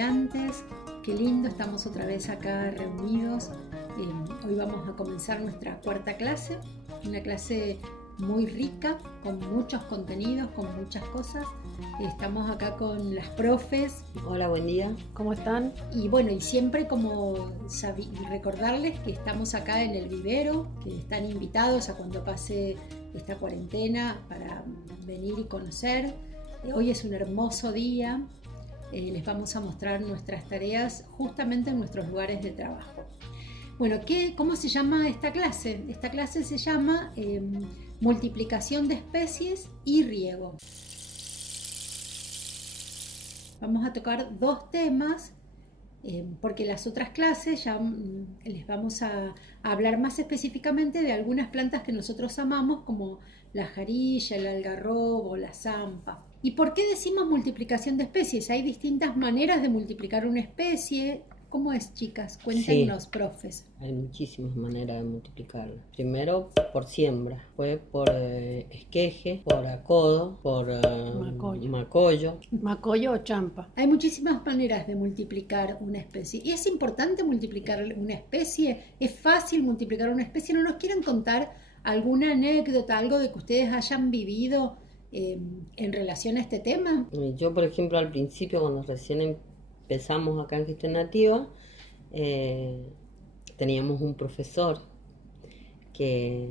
estudiantes. Qué lindo, estamos otra vez acá reunidos. Hoy vamos a comenzar nuestra cuarta clase, una clase muy rica, con muchos contenidos, con muchas cosas. Estamos acá con las profes. Hola, buen día. ¿Cómo están? Y bueno, y siempre como recordarles que estamos acá en el vivero, que están invitados a cuando pase esta cuarentena para venir y conocer. Hoy es un hermoso día. Les vamos a mostrar nuestras tareas justamente en nuestros lugares de trabajo. Bueno, ¿cómo se llama esta clase? Esta clase se llama multiplicación de especies y riego. Vamos a tocar dos temas, porque las otras clases ya les vamos a hablar más específicamente de algunas plantas que nosotros amamos, como la jarilla, el algarrobo, la zampa. ¿Y por qué decimos multiplicación de especies? Hay distintas maneras de multiplicar una especie. ¿Cómo es, chicas? Cuéntenos, sí, profes. Hay muchísimas maneras de multiplicarla. Primero por siembra, después por esqueje, por acodo, por macollo o champa. Hay muchísimas maneras de multiplicar una especie. ¿Y es importante multiplicar una especie? ¿Es fácil multiplicar una especie? ¿No nos quieren contar alguna anécdota, algo de que ustedes hayan vivido en relación a este tema? Yo, por ejemplo, al principio, cuando recién empezamos acá en Gestión Nativa, teníamos un profesor que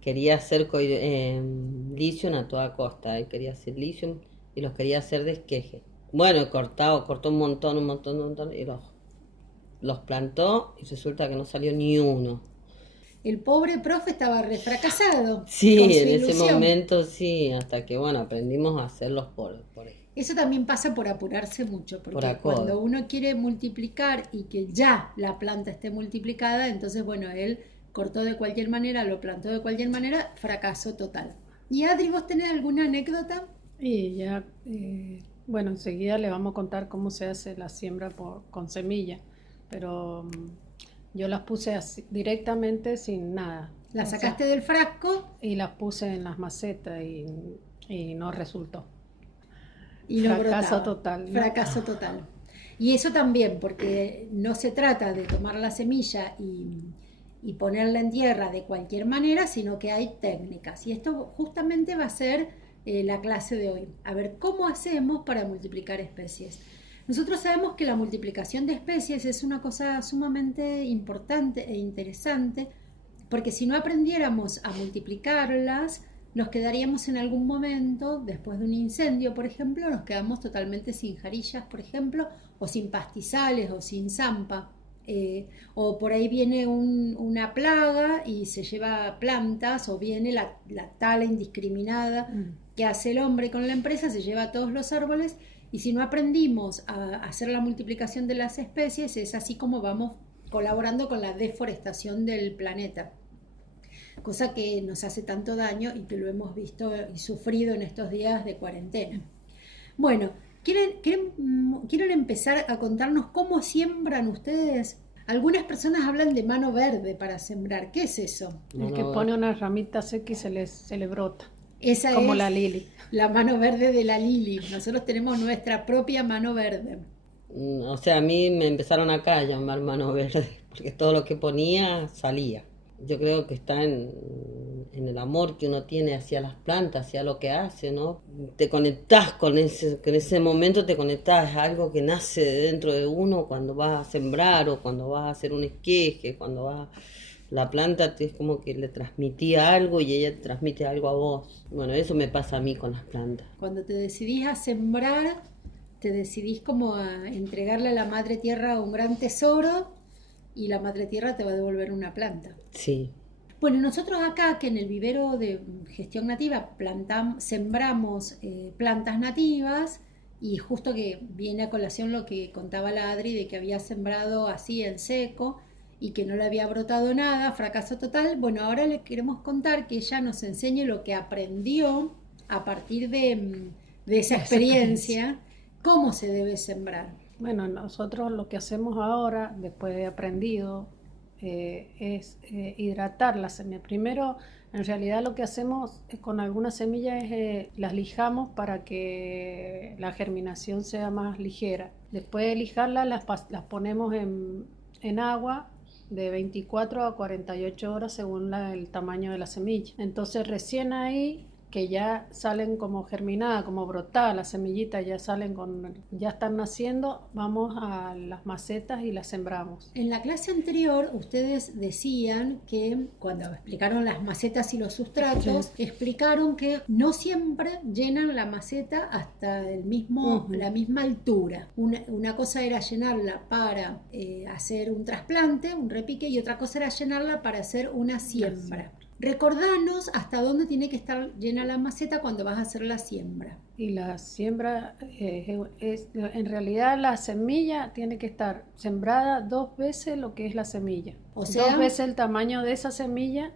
quería hacer lisium a toda costa. Él quería hacer lisium y los quería hacer de esqueje. Bueno, cortó un montón y los plantó y resulta que no salió ni uno. El pobre profe estaba refracasado. Sí, en ese momento sí, hasta que bueno, aprendimos a hacerlos por eso también pasa por apurarse mucho, porque cuando uno quiere multiplicar y que ya la planta esté multiplicada, entonces bueno, él cortó de cualquier manera, lo plantó de cualquier manera, fracaso total. ¿Y Adri, vos tenés alguna anécdota? Y ya, bueno, enseguida le vamos a contar cómo se hace la siembra con semilla, pero yo las puse así, directamente sin nada. ¿Las sacaste del frasco? Y las puse en las macetas y no resultó. Y no fracaso total, ¿no? Fracaso total. Y eso también, porque no se trata de tomar la semilla y ponerla en tierra de cualquier manera, sino que hay técnicas. Y esto justamente va a ser la clase de hoy. A ver, ¿cómo hacemos para multiplicar especies? Nosotros sabemos que la multiplicación de especies es una cosa sumamente importante e interesante, porque si no aprendiéramos a multiplicarlas, nos quedaríamos en algún momento, después de un incendio, por ejemplo, nos quedamos totalmente sin jarillas, por ejemplo, o sin pastizales, o sin zampa. O por ahí viene una plaga y se lleva plantas, o viene la tala indiscriminada que hace el hombre con la empresa, se lleva todos los árboles, y si no aprendimos a hacer la multiplicación de las especies, es así como vamos colaborando con la deforestación del planeta. Cosa que nos hace tanto daño y que lo hemos visto y sufrido en estos días de cuarentena. Bueno, ¿quieren empezar a contarnos cómo siembran ustedes? Algunas personas hablan de mano verde para sembrar. ¿Qué es eso? El que pone una ramita seca y se le brota. Esa como es la lili. La mano verde de la lili. Nosotros tenemos nuestra propia mano verde. O sea, a mí me empezaron acá a llamar mano verde, porque todo lo que ponía salía. Yo creo que está en el amor que uno tiene hacia las plantas, hacia lo que hace, ¿no? Te conectás con ese momento, te conectás, es algo que nace de dentro de uno cuando vas a sembrar o cuando vas a hacer un esqueje, cuando vas la planta es como que le transmitía algo y ella te transmite algo a vos. Bueno, eso me pasa a mí con las plantas. Cuando te decidís a sembrar, te decidís como a entregarle a la madre tierra un gran tesoro, y la madre tierra te va a devolver una planta. Sí. Bueno, nosotros acá, que en el vivero de Gestión Nativa sembramos plantas nativas, y justo que viene a colación lo que contaba la Adri de que había sembrado así en seco y que no le había brotado nada, fracaso total. Bueno, ahora le queremos contar que ella nos enseñe lo que aprendió a partir de esa experiencia, cómo se debe sembrar. Bueno, nosotros lo que hacemos ahora, después de aprendido, es hidratar la semilla. Primero En realidad lo que hacemos con algunas semillas es las lijamos para que la germinación sea más ligera. Después de lijarlas las ponemos en agua de 24 a 48 horas según el tamaño de la semilla. Entonces recién ahí que ya salen como germinadas, como brotadas, las semillitas ya están naciendo, vamos a las macetas y las sembramos. En la clase anterior ustedes decían que cuando explicaron las macetas y los sustratos, explicaron que no siempre llenan la maceta hasta la misma altura. Una cosa era llenarla para hacer un trasplante, un repique, y otra cosa era llenarla para hacer una siembra. Recordanos hasta dónde tiene que estar llena la maceta cuando vas a hacer la siembra. Y la siembra, en realidad la semilla tiene que estar sembrada 2 veces lo que es la semilla. O sea, 2 veces el tamaño de esa semilla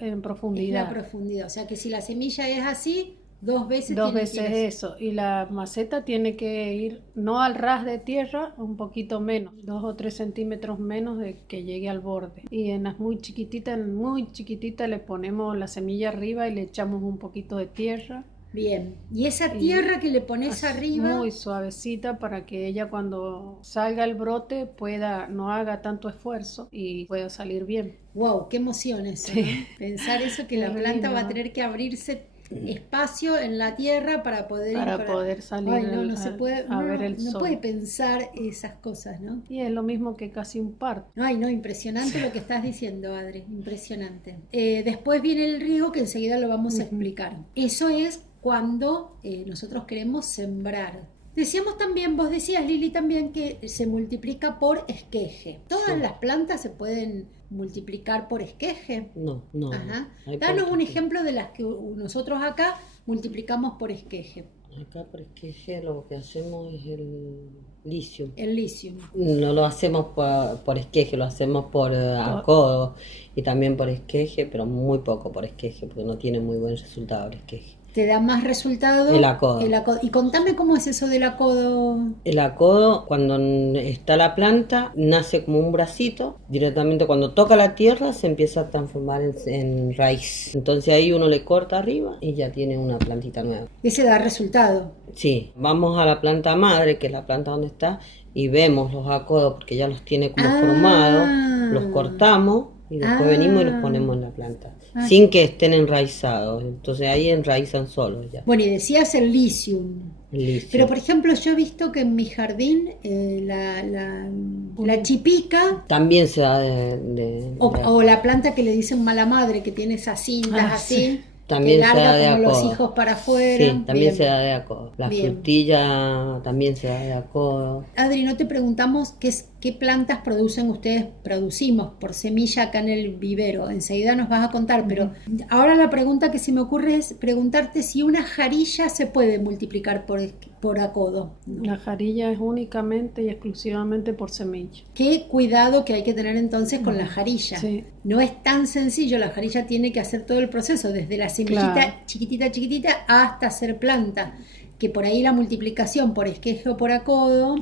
en profundidad. Es la profundidad, o sea que si la semilla es así, 2 veces. 2 veces eso. Y la maceta tiene que ir no al ras de tierra, un poquito menos, 2 o 3 centímetros menos de que llegue al borde. Y en las muy chiquititas le ponemos la semilla arriba y le echamos un poquito de tierra. Bien, y esa tierra que le pones arriba, muy suavecita para que ella cuando salga el brote no haga tanto esfuerzo y pueda salir bien. Wow, qué emoción eso, ¿no? Pensar eso, que la planta va a tener que abrirse espacio en la tierra para poder salir. Ay, no se puede, a ver el no sol. puede pensar esas cosas, ¿no? Y es lo mismo que casi un parto. Ay, no, impresionante lo que estás diciendo, Adri, impresionante. Después viene el riego, que enseguida lo vamos a explicar. Eso es cuando nosotros queremos sembrar. Decíamos también, vos decías, Lili, también que se multiplica por esqueje. ¿Todas las plantas se pueden multiplicar por esqueje? No. Ajá. Danos un ejemplo de las que nosotros acá multiplicamos por esqueje. Acá por esqueje lo que hacemos es el lisium. El lisium. No lo hacemos por esqueje, lo hacemos por acodo y también por esqueje, pero muy poco por esqueje, porque no tiene muy buen resultado el esqueje. ¿Te da más resultado? El acodo. Y contame cómo es eso del acodo. El acodo, cuando está la planta, nace como un bracito. Directamente cuando toca la tierra se empieza a transformar en raíz. Entonces ahí uno le corta arriba y ya tiene una plantita nueva. Ese da resultado. Sí, vamos a la planta madre, que es la planta donde está, y vemos los acodos porque ya los tiene como formados, los cortamos y después venimos y los ponemos en la planta, sin que estén enraizados. Entonces ahí enraizan solos ya. Bueno, y decías el lisium. Pero por ejemplo, yo he visto que en mi jardín la chipica también se da o la planta que le dicen mala madre, que tiene esas cintas así. Sí. También que se da de como acodo. los hijos para afuera. Sí, también se da de acodo. La frutilla también se da de acodo. Adri, no te preguntamos qué plantas producimos por semilla acá en el vivero. Enseguida nos vas a contar, pero ahora la pregunta que se me ocurre es preguntarte si una jarilla se puede multiplicar por acodo. La jarilla es únicamente y exclusivamente por semilla. Qué cuidado que hay que tener entonces con la jarilla. Sí. No es tan sencillo, la jarilla tiene que hacer todo el proceso, desde la semillita chiquitita hasta hacer planta, que por ahí la multiplicación por esqueje o por acodo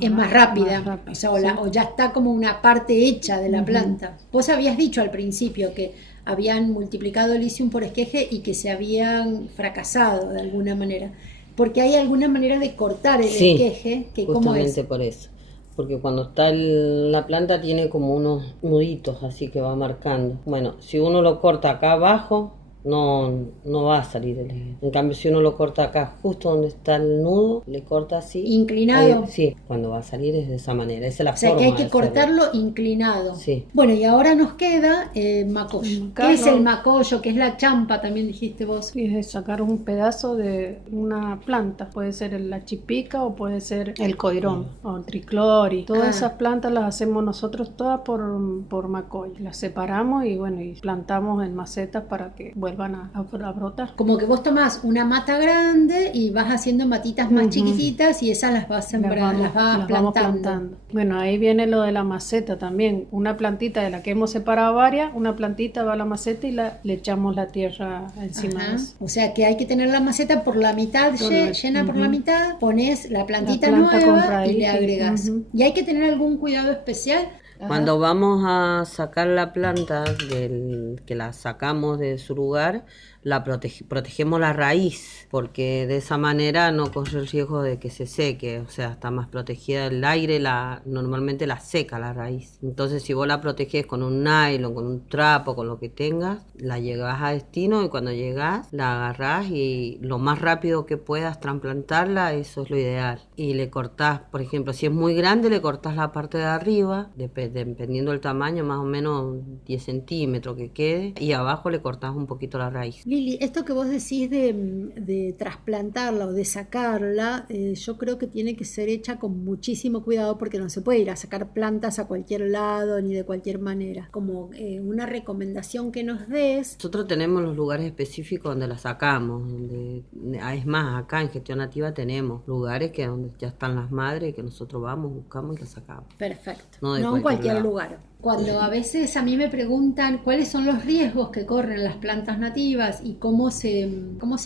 es más rápida, o sea, o ya está como una parte hecha de la planta. Vos habías dicho al principio que habían multiplicado el lisium por esqueje y que se habían fracasado de alguna manera, porque hay alguna manera de cortar el esqueje, que ¿cómo es? Justamente por eso. Porque cuando está la planta tiene como unos nuditos así que va marcando. Bueno, si uno lo corta acá abajo, no va a salir el eje. En cambio, si uno lo corta acá, justo donde está el nudo, le corta así. ¿Inclinado? Ahí, sí, cuando va a salir es de esa manera. Esa es la forma. O sea, que hay que cortarlo inclinado. Sí. Bueno, y ahora nos queda macollo. ¿Qué es el macollo? ¿Qué es la champa? También dijiste vos. Sí, es sacar un pedazo de una planta. Puede ser la chipica o puede ser el coirón o el triclori. Todas esas plantas las hacemos nosotros todas por macollo. Las separamos y plantamos en macetas para que vuelvan a brotar. Como que vos tomás una mata grande y vas haciendo matitas más chiquititas y esas las vas sembrando, las vas plantando. Bueno, ahí viene lo de la maceta también. Una plantita de la que hemos separado varias, una plantita va a la maceta y le echamos la tierra encima. O sea que hay que tener la maceta por la mitad llena por la mitad, pones la plantita planta nueva con raíz, y le agregas. ¿Y hay que tener algún cuidado especial? Ajá. Cuando vamos a sacar la planta, que la sacamos de su lugar, protegemos la raíz, porque de esa manera no corre el riesgo de que se seque, o sea, está más protegida. El aire normalmente la seca la raíz. Entonces, si vos la protegés con un nylon, con un trapo, con lo que tengas, la llevas a destino y cuando llegás la agarrás y lo más rápido que puedas trasplantarla, eso es lo ideal. Y le cortás, por ejemplo, si es muy grande, le cortás la parte de arriba, dependiendo del tamaño, más o menos 10 centímetros que quede, y abajo le cortás un poquito la raíz. Lili, esto que vos decís de trasplantarla o de sacarla, yo creo que tiene que ser hecha con muchísimo cuidado porque no se puede ir a sacar plantas a cualquier lado ni de cualquier manera. Como una recomendación que nos des. Nosotros tenemos los lugares específicos donde la sacamos, es más, acá en Gestión Nativa tenemos lugares donde ya están las madres y que nosotros vamos, buscamos y la sacamos. Perfecto. No en cualquier lado. lugar. Cuando a veces a mí me preguntan cuáles son los riesgos que corren las plantas nativas y cómo se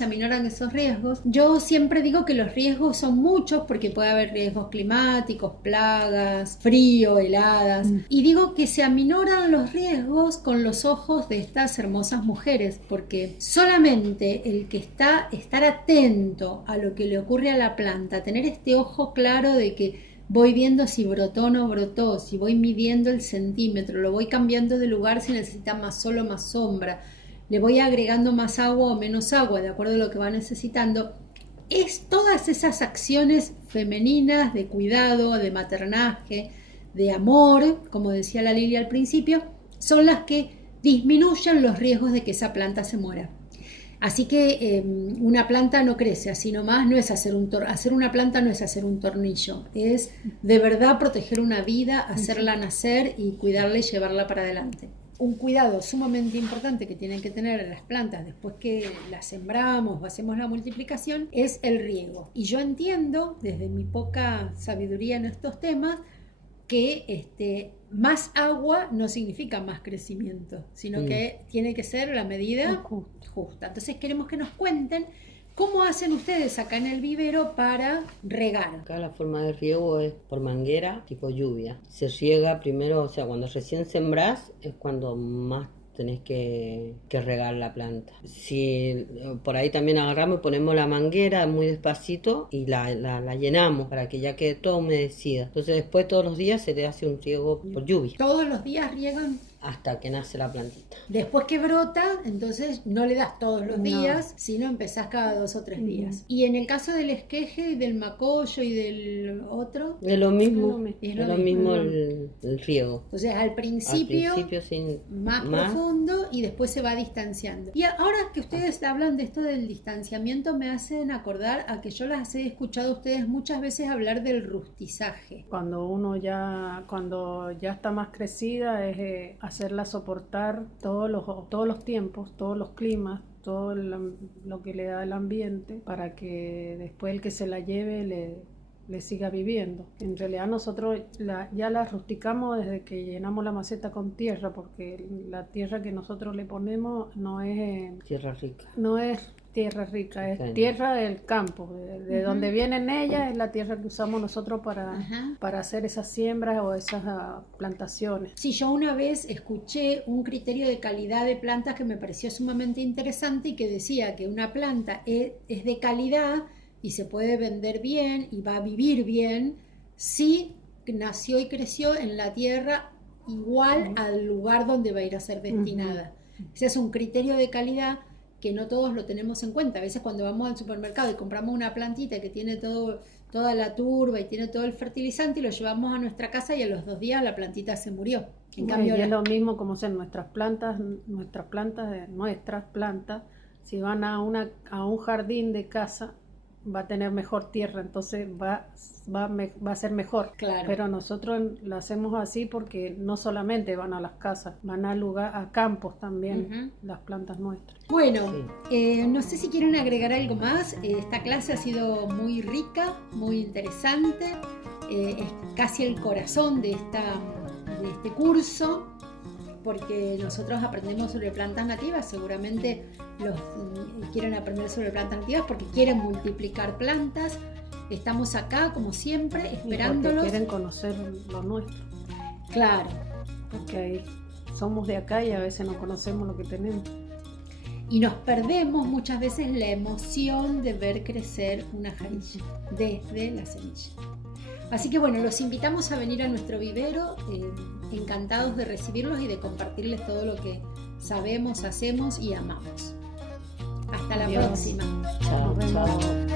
aminoran esos riesgos, yo siempre digo que los riesgos son muchos porque puede haber riesgos climáticos, plagas, frío, heladas. Y digo que se aminoran los riesgos con los ojos de estas hermosas mujeres, porque solamente el que estar atento a lo que le ocurre a la planta, tener este ojo claro de que voy viendo si brotó o no brotó, si voy midiendo el centímetro, lo voy cambiando de lugar si necesita más sol o más sombra, le voy agregando más agua o menos agua de acuerdo a lo que va necesitando. Es todas esas acciones femeninas de cuidado, de maternaje, de amor, como decía la Lili al principio, son las que disminuyen los riesgos de que esa planta se muera. Así que una planta no crece así nomás, no es hacer una planta no es hacer un tornillo, es de verdad proteger una vida, hacerla nacer y cuidarla y llevarla para adelante. Un cuidado sumamente importante que tienen que tener las plantas después que las sembramos o hacemos la multiplicación es el riego. Y yo entiendo, desde mi poca sabiduría en estos temas, que más agua no significa más crecimiento, sino que tiene que ser la medida justa. Entonces queremos que nos cuenten cómo hacen ustedes acá en el vivero para regar. Acá la forma de riego es por manguera, tipo lluvia. Se riega primero, o sea, cuando recién sembrás es cuando más tenés que regar la planta. Si por ahí también agarramos y ponemos la manguera muy despacito y la llenamos para que ya quede toda humedecida. Entonces después todos los días se le hace un riego por lluvia. ¿Todos los días riegan? Hasta que nace la plantita. Después que brota, entonces no le das todos los días, sino empezás cada 2 o 3 días. Y en el caso del esqueje, del macollo y del otro, es lo mismo, es lo mismo el riego. Entonces al principio sí, más profundo y después se va distanciando. Y ahora que ustedes hablan de esto del distanciamiento, me hacen acordar a que yo las he escuchado a ustedes muchas veces hablar del rustizaje. Cuando ya está más crecida es hacerla soportar todos los tiempos, todos los climas, todo lo que le da el ambiente, para que después el que se la lleve le siga viviendo. En realidad nosotros ya la rusticamos desde que llenamos la maceta con tierra, porque la tierra que nosotros le ponemos no es tierra rica. No es tierra rica, es tierra del campo, de donde vienen ellas, es la tierra que usamos nosotros para hacer esas siembras o esas plantaciones. Sí, yo una vez escuché un criterio de calidad de plantas que me pareció sumamente interesante y que decía que una planta es de calidad y se puede vender bien y va a vivir bien si nació y creció en la tierra igual al lugar donde va a ir a ser destinada. Ese es un criterio de calidad que no todos lo tenemos en cuenta. A veces cuando vamos al supermercado y compramos una plantita que tiene toda la turba y tiene todo el fertilizante y lo llevamos a nuestra casa y a los 2 días la plantita se murió. En cambio, es lo mismo como ser nuestras plantas, si van a un jardín de casa, va a tener mejor tierra, entonces va a ser mejor. Claro. Pero nosotros lo hacemos así porque no solamente van a las casas, van a campos también, las plantas nuestras. Bueno, no sé si quieren agregar algo más. Esta clase ha sido muy rica, muy interesante, es casi el corazón de este curso, porque nosotros aprendemos sobre plantas nativas. Seguramente los quieren aprender sobre plantas nativas porque quieren multiplicar plantas. Estamos acá, como siempre, esperándolos. Porque quieren conocer lo nuestro. Claro. porque ahí somos de acá y a veces no conocemos lo que tenemos. Y nos perdemos muchas veces la emoción de ver crecer una jarilla desde la semilla. Así que bueno, los invitamos a venir a nuestro vivero, encantados de recibirlos y de compartirles todo lo que sabemos, hacemos y amamos. Hasta la Adiós. próxima. Chao, Nos vemos. chao.